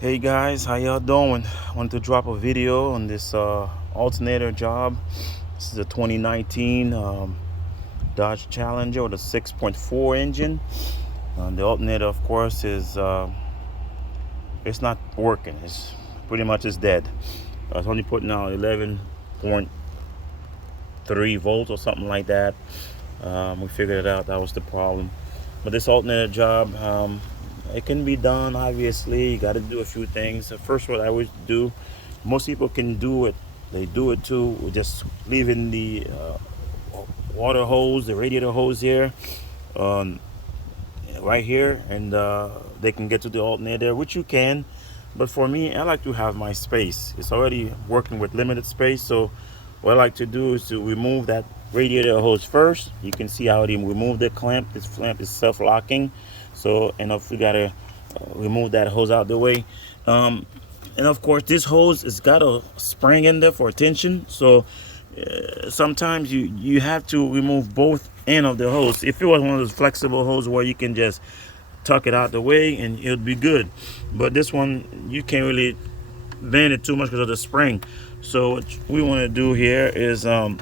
Hey guys, how y'all doing? I wanted to drop a video on this alternator job. This is a 2019 Dodge Challenger with a 6.4 engine. The alternator, of course, is it's not working. It's pretty much is dead. It's only putting out 11.3 volts or something like that. We figured it out. That was the problem. But this alternator job, it can be done. Obviously, you got to do a few things. First, what I would do, most people can do it. They do it too. We're just leaving the water hose, the radiator hose here, um, right here, and they can get to the alternator, which you can. But for me, I like to have my space. It's already working with limited space, so what I like to do is to remove that radiator hose first. You can see how they remove the clamp. This clamp is self-locking, so and if we gotta remove that hose out the way. And of course, this hose has got a spring in there for tension, so sometimes you have to remove both end of the hose. If it was one of those flexible hoses where you can just tuck it out the way and it would be good, but this one you can't really bend it too much because of the spring. So what we want to do here is on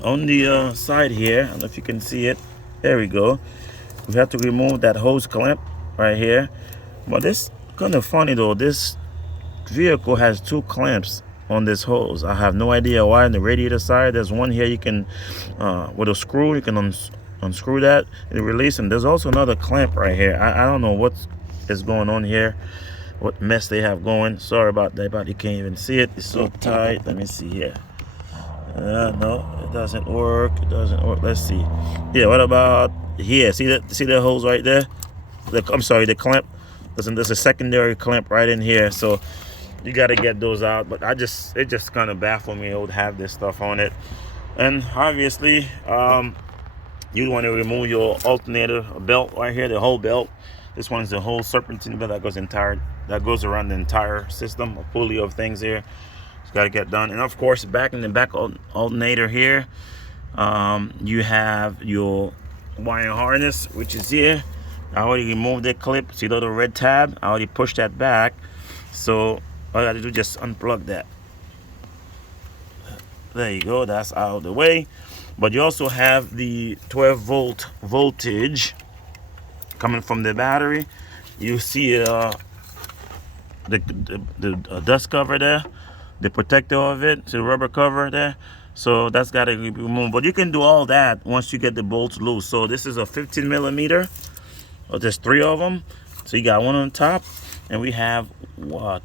the side here, I don't know if you can see it, there we go, we have to remove that hose clamp right here. But this kind of funny though, this vehicle has two clamps on this hose. I have no idea why. On the radiator side there's one here, you can with a screw you can unscrew that and release, and there's also another clamp right here. I don't know what is going on here, what mess they have going. Sorry about that, but you can't even see it. It's so tight. Let me see here. No, it doesn't work. It doesn't work. Let's see. Yeah, what about here? See that? See that hose right there? I'm sorry, the clamp. There's a secondary clamp right in here. So you got to get those out. But it just kind of baffled me. It would have this stuff on it, and obviously, you want to remove your alternator belt right here, the whole belt. This one is the whole serpentine belt that goes around the entire system, a pulley of things here. It's got to get done. And of course, back in the back alternator here, you have your wire harness, which is here. I already removed the clip. See the little red tab? I already pushed that back. So all I got to do is just unplug that. There you go. That's out of the way. But you also have the 12 volt voltage coming from the battery. You see the dust cover there, the protector of it, the rubber cover there. So that's got to be removed. But you can do all that once you get the bolts loose. So this is a 15 millimeter. There's three of them. So you got one on top, and we have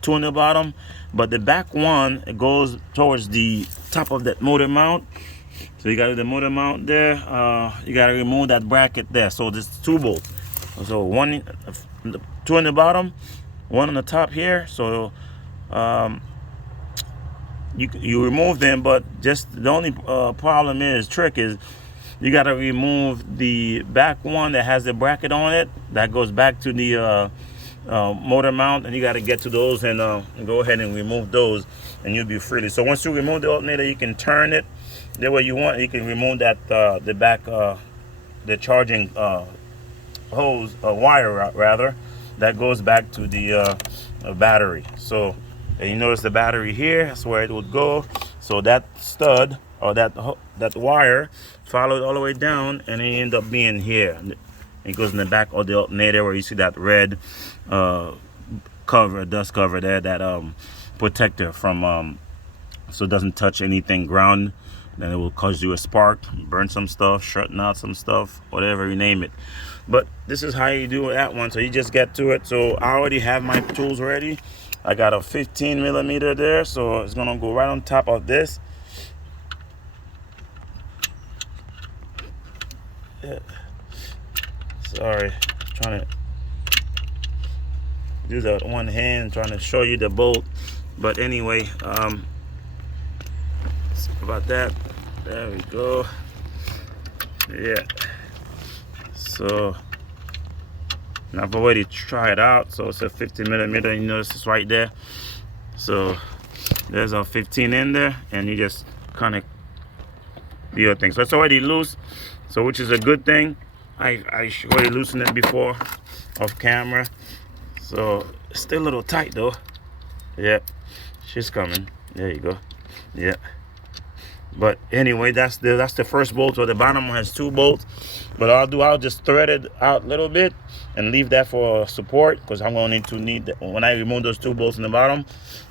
two on the bottom. But the back one, it goes towards the top of that motor mount. So you got the motor mount there. You got to remove that bracket there. So there's two bolts. So two on the bottom, one on the top here. So you remove them, but just the only trick is you got to remove the back one that has the bracket on it that goes back to the motor mount, and you got to get to those and go ahead and remove those, and you'll be free. So once you remove the alternator, you can turn it the way you want. You can remove that the back the charging hose wire rather that goes back to the battery. So and you notice the battery here, that's where it would go. So that stud or that wire followed all the way down, and it end up being here. It goes in the back of the alternator where you see that red dust cover there, that protector from so it doesn't touch anything ground. Then it will cause you a spark, burn some stuff, shutting out some stuff, whatever you name it. But this is how you do that one. So you just get to it. So I already have my tools ready. I got a 15 millimeter there, so it's gonna go right on top of this. Yeah. Sorry, trying to do that one hand, trying to show you the bolt. But anyway, sorry about that. There we go. Yeah. So now I've already tried it out. So it's a 15 millimeter. You notice it's right there. So there's a 15 in there, and you just kind of do your thing. So it's already loose. So which is a good thing. I already loosened it before off camera. So So it's still a little tight though. Yeah, she's coming. There you go. Yeah. But anyway, that's the first bolt. So the bottom one has 2 bolts. But I'll just thread it out a little bit and leave that for support, because I'm going to need when I remove those 2 bolts in the bottom,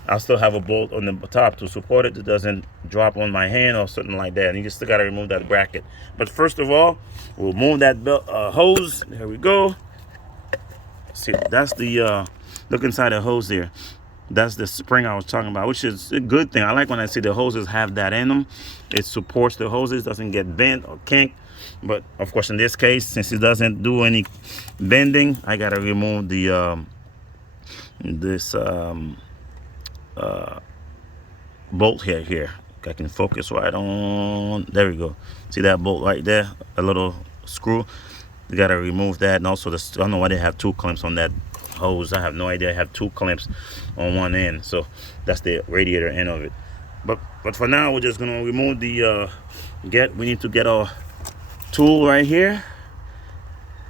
I'll still have a bolt on the top to support it. It doesn't drop on my hand or something like that. And you just still got to remove that bracket. But first of all, we'll move that belt, hose. There we go. See, that's the look inside the hose there. That's the spring I was talking about, which is a good thing. I like when I see the hoses have that in them. It supports the hoses, doesn't get bent or kinked. But of course, in this case, since it doesn't do any bending, I gotta remove the bolt here. I can focus right on. There we go. See that bolt right there? A little screw. You gotta remove that, and also I don't know why they have 2 clamps on that hose. I have no idea. I have 2 clamps on one end, so that's the radiator end of it. But for now, we're just gonna remove the we need to get our tool right here.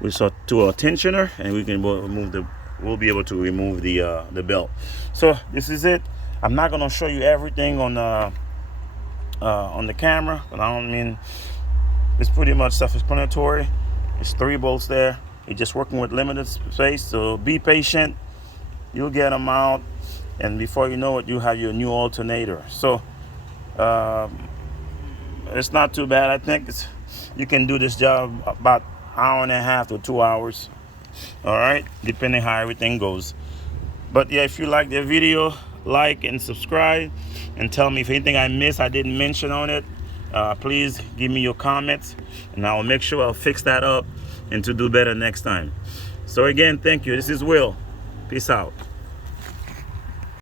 We saw to our tensioner, and we can we'll be able to remove the belt. So this is it. I'm not gonna show you everything on the camera, but I don't mean it's pretty much self-explanatory. It's 3 bolts there. You're just working with limited space, so be patient. You'll get them out, and before you know it, you have your new alternator. So it's not too bad. I think you can do this job about 1.5 to 2 hours. All right, depending how everything goes. But yeah, if you like the video, like and subscribe, and tell me if anything I missed, I didn't mention on it. Please give me your comments, and I will make sure I'll fix that up and to do better next time. So again, thank you. This is Will. Peace out.